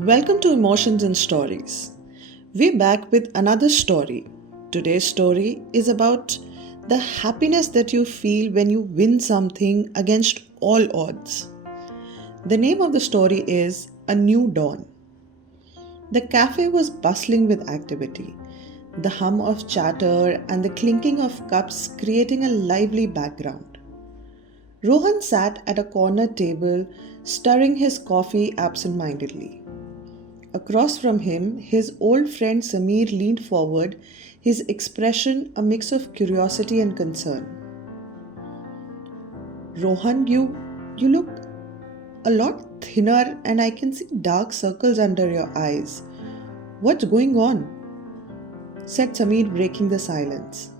Welcome to Emotions and Stories. We're back with another story. Today's story is about the happiness that you feel when you win something against all odds. The name of the story is A New Dawn. The cafe was bustling with activity, the hum of chatter and the clinking of cups creating a lively background. Rohan sat at a corner table, stirring his coffee absent mindedly. Across from him, his old friend Samir leaned forward, his expression a mix of curiosity and concern. Rohan, you look a lot thinner and I can see dark circles under your eyes. What's going on? Said Samir, breaking the silence.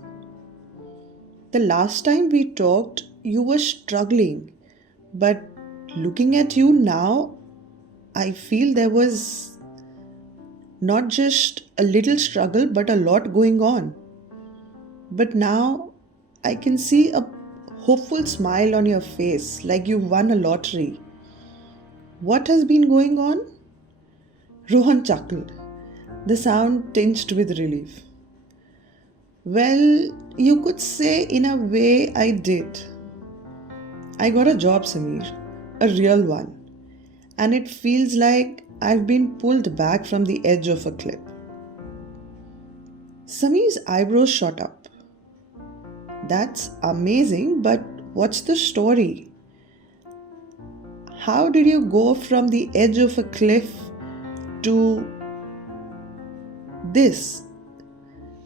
The last time we talked, you were struggling, but looking at you now, I feel there was not just a little struggle but a lot going on. But now I can see a hopeful smile on your face like you won a lottery. What has been going on? Rohan chuckled, the sound tinged with relief. Well, you could say in a way I did. I got a job, Samir, a real one, and it feels like I've been pulled back from the edge of a cliff. Samir's eyebrows shot up. That's amazing, but what's the story? How did you go from the edge of a cliff to this?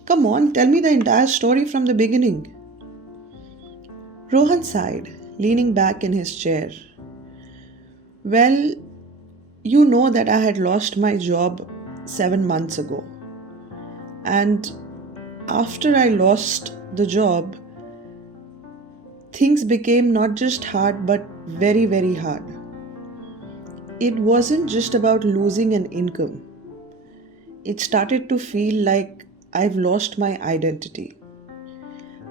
Come on, tell me the entire story from the beginning. Rohan sighed, leaning back in his chair. Well, you know that I had lost my job 7 months ago. And after I lost the job, things became not just hard but very, very hard. It wasn't just about losing an income. It started to feel like I've lost my identity.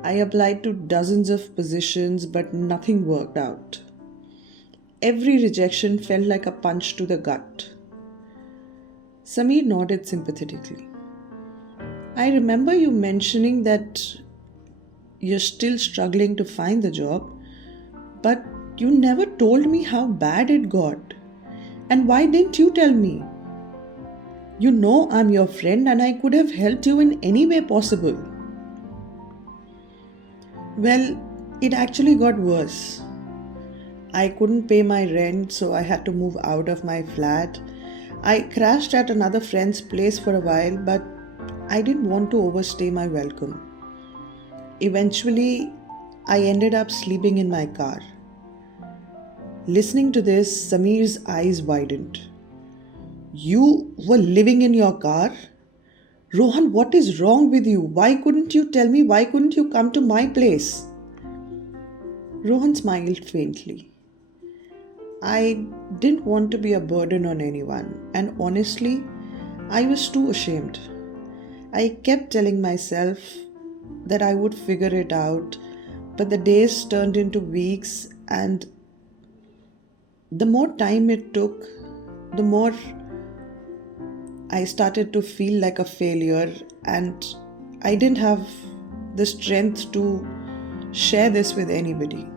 I applied to dozens of positions, but nothing worked out. Every rejection felt like a punch to the gut. Samir nodded sympathetically. I remember you mentioning that you're still struggling to find the job, but you never told me how bad it got. And why didn't you tell me? You know I'm your friend and I could have helped you in any way possible. Well, it actually got worse. I couldn't pay my rent, so I had to move out of my flat. I crashed at another friend's place for a while, but I didn't want to overstay my welcome. Eventually, I ended up sleeping in my car. Listening to this, Samir's eyes widened. You were living in your car? Rohan, what is wrong with you? Why couldn't you tell me? Why couldn't you come to my place? Rohan smiled faintly. I didn't want to be a burden on anyone, and honestly, I was too ashamed. I kept telling myself that I would figure it out, but the days turned into weeks, and the more time it took, the more I started to feel like a failure, and I didn't have the strength to share this with anybody.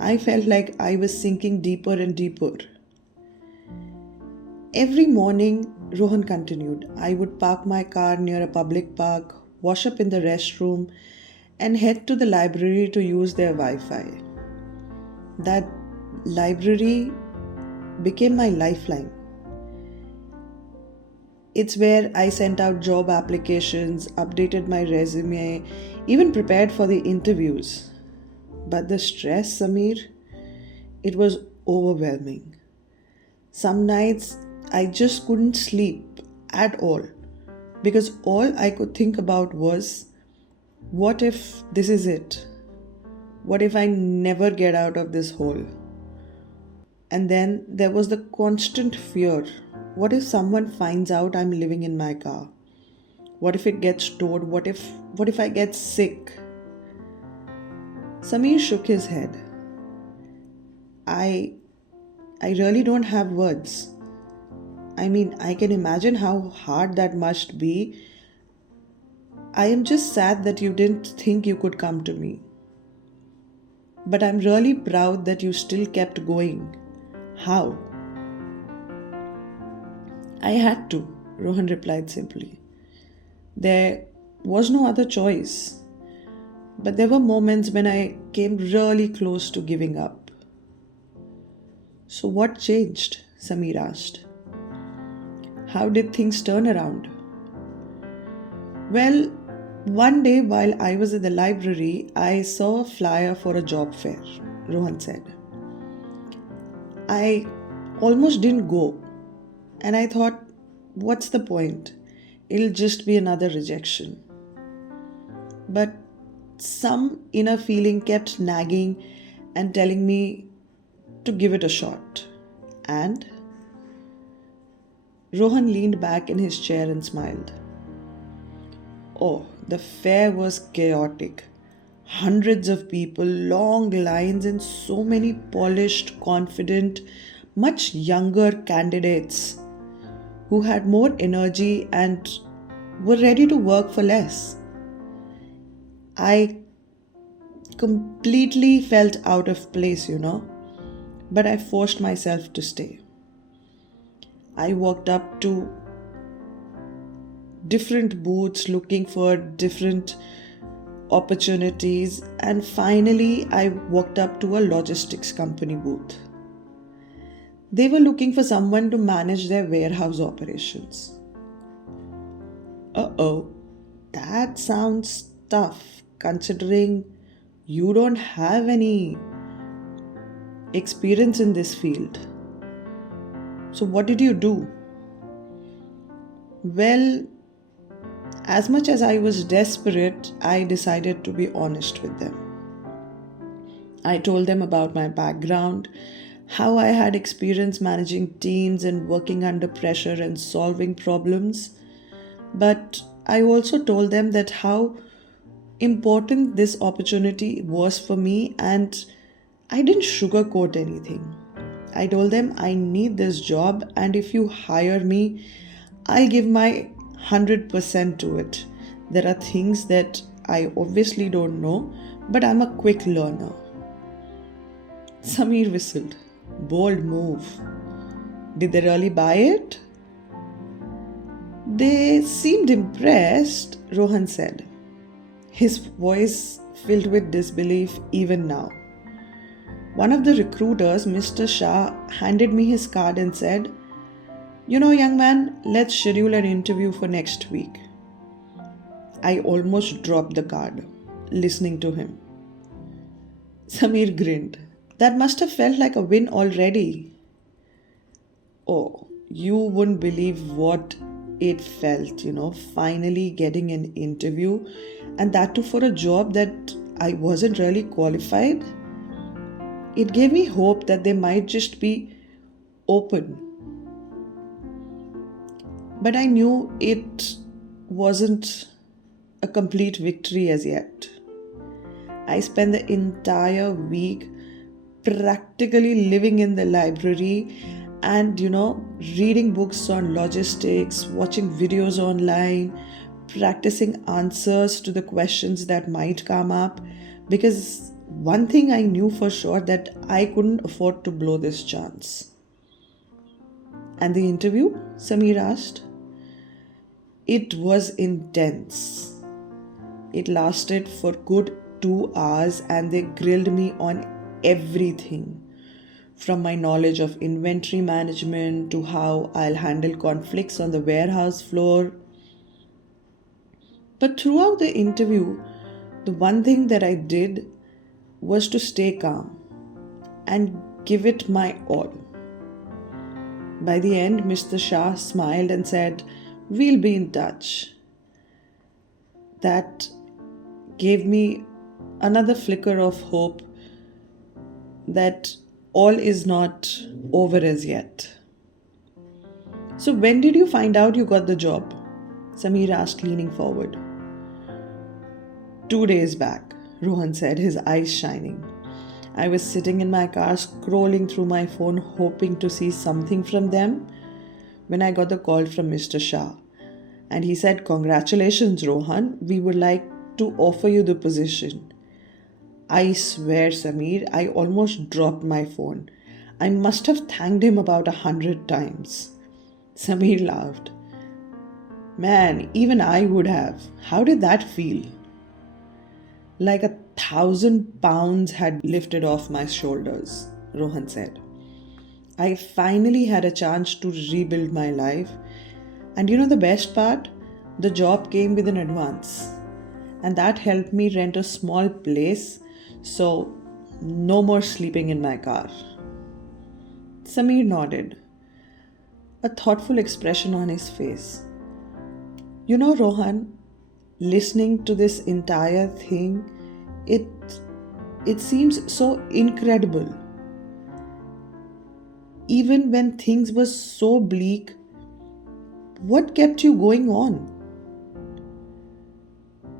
I felt like I was sinking deeper and deeper. Every morning, Rohan continued, I would park my car near a public park, wash up in the restroom, and head to the library to use their Wi Fi. That library became my lifeline. It's where I sent out job applications, updated my resume, even prepared for the interviews. But the stress, Samir, it was overwhelming. Some nights I just couldn't sleep at all because all I could think about was what if this is it? What if I never get out of this hole? And then there was the constant fear. What if someone finds out I'm living in my car? What if it gets towed? What if I get sick? Samir shook his head. I really don't have words. I mean, I can imagine how hard that must be. I am just sad that you didn't think you could come to me. But I'm really proud that you still kept going. How? I had to, Rohan replied simply. There was no other choice. But there were moments when I came really close to giving up. So, what changed? Samir asked. How did things turn around? Well, one day while I was at the library, I saw a flyer for a job fair, Rohan said. I almost didn't go, and I thought, what's the point? It'll just be another rejection. But some inner feeling kept nagging and telling me to give it a shot. And Rohan leaned back in his chair and smiled. Oh, the fair was chaotic. Hundreds of people, long lines, and so many polished, confident, much younger candidates who had more energy and were ready to work for less. I completely felt out of place, but I forced myself to stay. I walked up to different booths looking for different opportunities, and finally I walked up to a logistics company booth. They were looking for someone to manage their warehouse operations. Uh-oh, that sounds tough considering you don't have any experience in this field. So what did you do? Well, as much as I was desperate, I decided to be honest with them. I told them about my background, how I had experience managing teams and working under pressure and solving problems. But I also told them that how important this opportunity was for me, and I didn't sugarcoat anything. I told them I need this job, and if you hire me, I'll give my 100% to it. There are things that I obviously don't know, but I'm a quick learner. Samir whistled. Bold move. Did they really buy it? They seemed impressed, Rohan said, his voice filled with disbelief even now. One of the recruiters, Mr. Shah, handed me his card and said, young man, let's schedule an interview for next week. I almost dropped the card, listening to him. Samir grinned. That must have felt like a win already. Oh, you wouldn't believe what it felt, finally getting an interview, and that too for a job that I wasn't really qualified. It gave me hope that they might just be open. But I knew it wasn't a complete victory as yet. I spent the entire week practically living in the library and, reading books on logistics, watching videos online, practicing answers to the questions that might come up, because one thing I knew for sure that I couldn't afford to blow this chance. And the interview? Samir asked. It was intense. It lasted for good 2 hours and they grilled me on everything. From my knowledge of inventory management to how I'll handle conflicts on the warehouse floor. But throughout the interview, the one thing that I did was to stay calm and give it my all. By the end, Mr. Shah smiled and said, "We'll be in touch." That gave me another flicker of hope that all is not over as yet. So when did you find out you got the job? Samir asked, leaning forward. 2 days back, Rohan said, his eyes shining. I was sitting in my car scrolling through my phone hoping to see something from them when I got the call from Mr. Shah. And he said, "Congratulations, Rohan. We would like to offer you the position." I swear, Samir, I almost dropped my phone. I must have thanked him about 100 times. Samir laughed. Man, even I would have. How did that feel? Like 1,000 pounds had lifted off my shoulders, Rohan said. I finally had a chance to rebuild my life. And you know the best part? The job came with an advance. And that helped me rent a small place, so no more sleeping in my car. Samir nodded, a thoughtful expression on his face. You know, Rohan, listening to this entire thing, it seems so incredible. Even when things were so bleak, what kept you going on?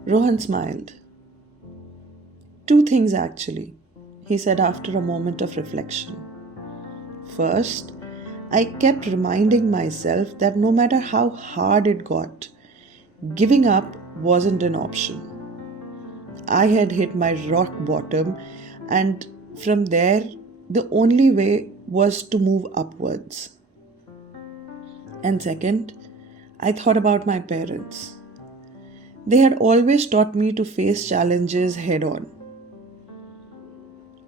Rohan smiled. Two things actually, he said after a moment of reflection. First, I kept reminding myself that no matter how hard it got, giving up wasn't an option. I had hit my rock bottom, and from there, the only way was to move upwards. And second, I thought about my parents. They had always taught me to face challenges head on.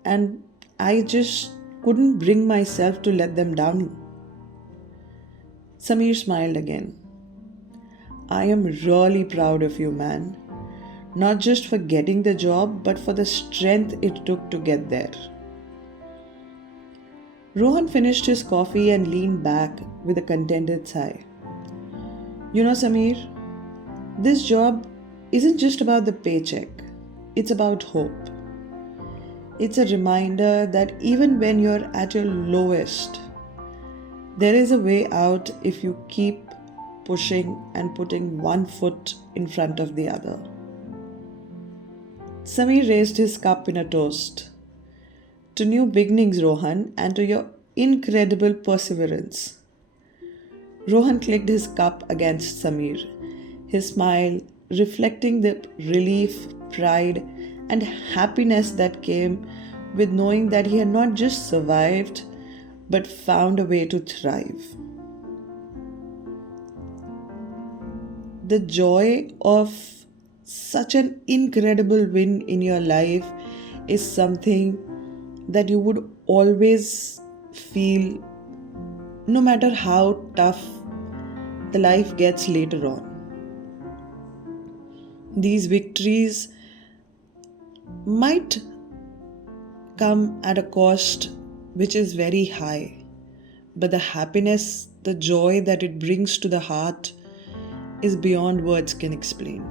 And I just couldn't bring myself to let them down. Samir smiled again. I am really proud of you, man. Not just for getting the job, but for the strength it took to get there. Rohan finished his coffee and leaned back with a contented sigh. You know, Samir, this job isn't just about the paycheck. It's about hope. It's a reminder that even when you're at your lowest, there is a way out if you keep pushing and putting one foot in front of the other. Samir raised his cup in a toast. To new beginnings, Rohan, and to your incredible perseverance. Rohan clicked his cup against Samir, his smile reflecting the relief, pride, and happiness that came with knowing that he had not just survived but found a way to thrive. The joy of such an incredible win in your life is something that you would always feel no matter how tough the life gets later on. These victories might come at a cost which is very high, but the happiness, the joy that it brings to the heart is beyond words can explain.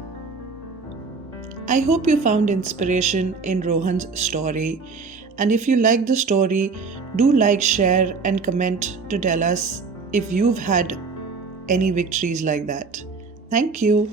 I hope you found inspiration in Rohan's story, and if you like the story, do like, share and comment to tell us if you've had any victories like that. Thank you.